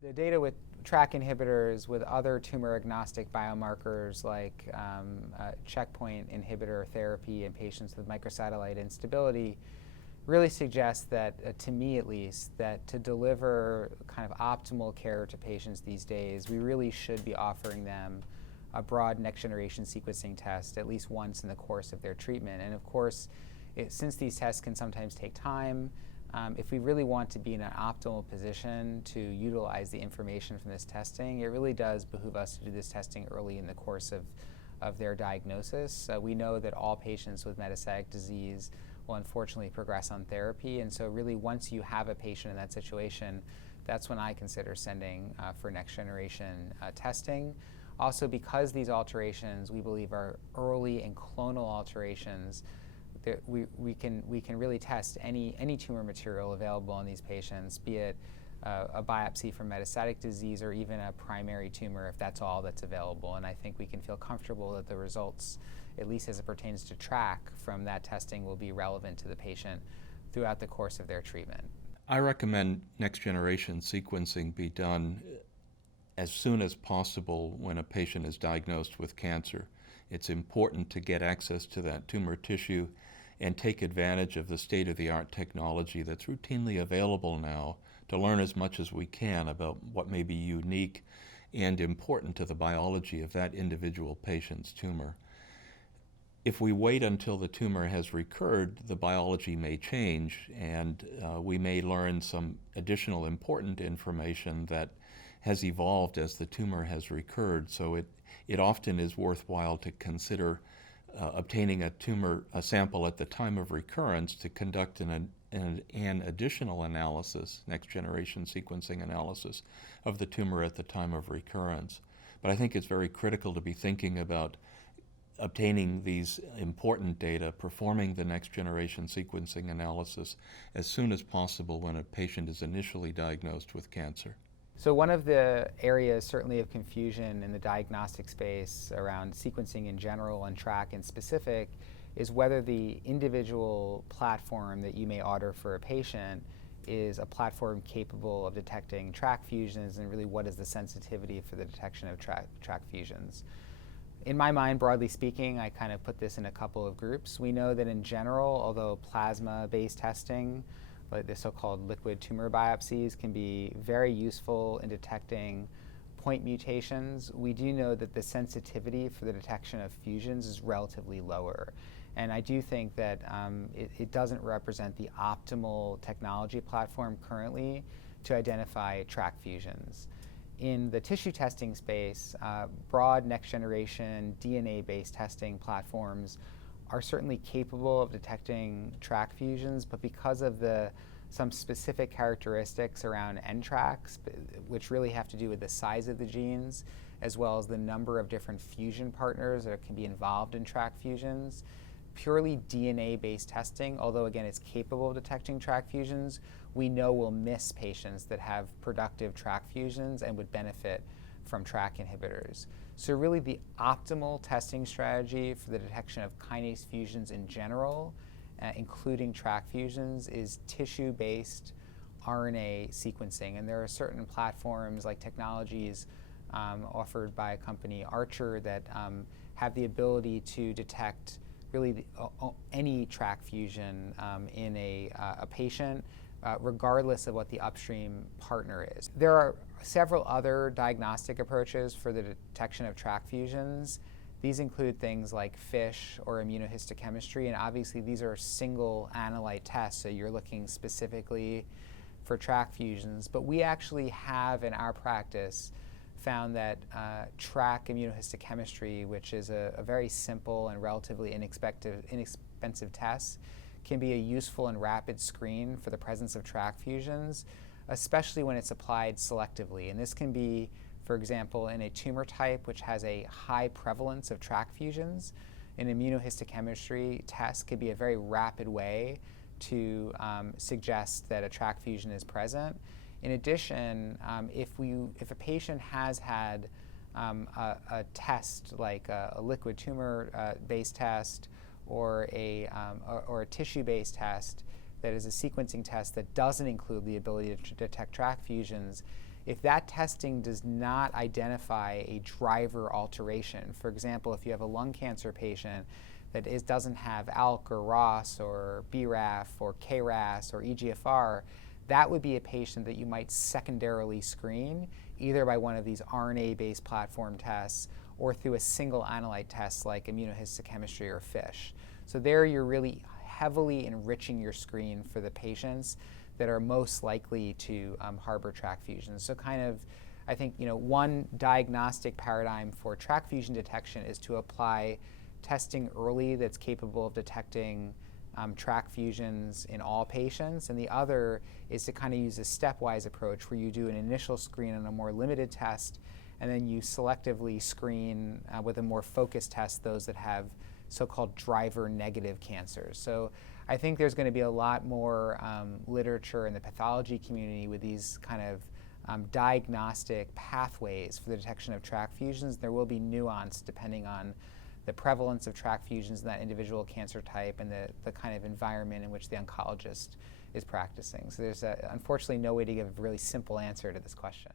The data with TRAC inhibitors with other tumor-agnostic biomarkers like checkpoint inhibitor therapy in patients with microsatellite instability really suggests that, to me at least, that to deliver kind of optimal care to patients these days, we really should be offering them a broad next-generation sequencing test at least once in the course of their treatment. And of course, since these tests can sometimes take time, if we really want to be in an optimal position to utilize the information from this testing, it really does behoove us to do this testing early in the course of their diagnosis. We know that all patients with metastatic disease will unfortunately progress on therapy, and so really once you have a patient in that situation, that's when I consider sending for next generation testing. Also, because these alterations we believe are early and clonal alterations, we can really test any tumor material available in these patients, be it a biopsy from metastatic disease or even a primary tumor if that's all that's available. And I think we can feel comfortable that the results, at least as it pertains to TRAC from that testing, will be relevant to the patient throughout the course of their treatment. I recommend next generation sequencing be done as soon as possible when a patient is diagnosed with cancer. It's important to get access to that tumor tissue and take advantage of the state-of-the-art technology that's routinely available now to learn as much as we can about what may be unique and important to the biology of that individual patient's tumor. If we wait until the tumor has recurred, the biology may change, and we may learn some additional important information that has evolved as the tumor has recurred. So it often is worthwhile to consider obtaining a sample at the time of recurrence to conduct an additional analysis, next generation sequencing analysis of the tumor at the time of recurrence. But I think it's very critical to be thinking about obtaining these important data, performing the next generation sequencing analysis as soon as possible when a patient is initially diagnosed with cancer. So one of the areas certainly of confusion in the diagnostic space around sequencing in general and TRAC in specific is whether the individual platform that you may order for a patient is a platform capable of detecting TRAC fusions, and really what is the sensitivity for the detection of TRAC fusions. In my mind, broadly speaking, I kind of put this in a couple of groups. We know that in general, although plasma-based testing, like the so-called liquid tumor biopsies, can be very useful in detecting point mutations, we do know that the sensitivity for the detection of fusions is relatively lower. And I do think that it doesn't represent the optimal technology platform currently to identify TRAC fusions. In the tissue testing space, broad next-generation DNA-based testing platforms are certainly capable of detecting TRAC fusions, but because of some specific characteristics around NTRACs, which really have to do with the size of the genes, as well as the number of different fusion partners that can be involved in TRAC fusions, purely DNA-based testing, although again it's capable of detecting TRAC fusions, we know will miss patients that have productive TRAC fusions and would benefit from TRAC inhibitors. So really the optimal testing strategy for the detection of kinase fusions in general, including TRAC fusions, is tissue-based RNA sequencing. And there are certain platforms like technologies offered by a company, Archer, that have the ability to detect really any TRAC fusion in a patient, regardless of what the upstream partner is. There are several other diagnostic approaches for the detection of TRAC fusions. These include things like FISH or immunohistochemistry, and obviously these are single analyte tests, so you're looking specifically for TRAC fusions. But we actually have in our practice found that TRAC immunohistochemistry, which is a very simple and relatively inexpensive test, can be a useful and rapid screen for the presence of TRAC fusions, especially when it's applied selectively. And this can be, for example, in a tumor type which has a high prevalence of TRAC fusions. An immunohistochemistry test could be a very rapid way to suggest that a TRAC fusion is present. In addition, if a patient has had a test like a liquid tumor-based test or a tissue-based test that is a sequencing test that doesn't include the ability to detect TRAC fusions, If that testing does not identify a driver alteration, for example, if you have a lung cancer patient that doesn't have ALK or ROS or BRAF or KRAS or EGFR, that would be a patient that you might secondarily screen either by one of these RNA-based platform tests or through a single analyte test like immunohistochemistry or FISH. So there you're really heavily enriching your screen for the patients that are most likely to harbor tract fusions. So kind of, I think, one diagnostic paradigm for tract fusion detection is to apply testing early that's capable of detecting tract fusions in all patients, and the other is to kind of use a stepwise approach where you do an initial screen on a more limited test, and then you selectively screen with a more focused test those that have so-called driver-negative cancers. So I think there's going to be a lot more literature in the pathology community with these kind of diagnostic pathways for the detection of tract fusions. There will be nuance depending on the prevalence of tract fusions in that individual cancer type and the kind of environment in which the oncologist is practicing. So there's unfortunately no way to give a really simple answer to this question.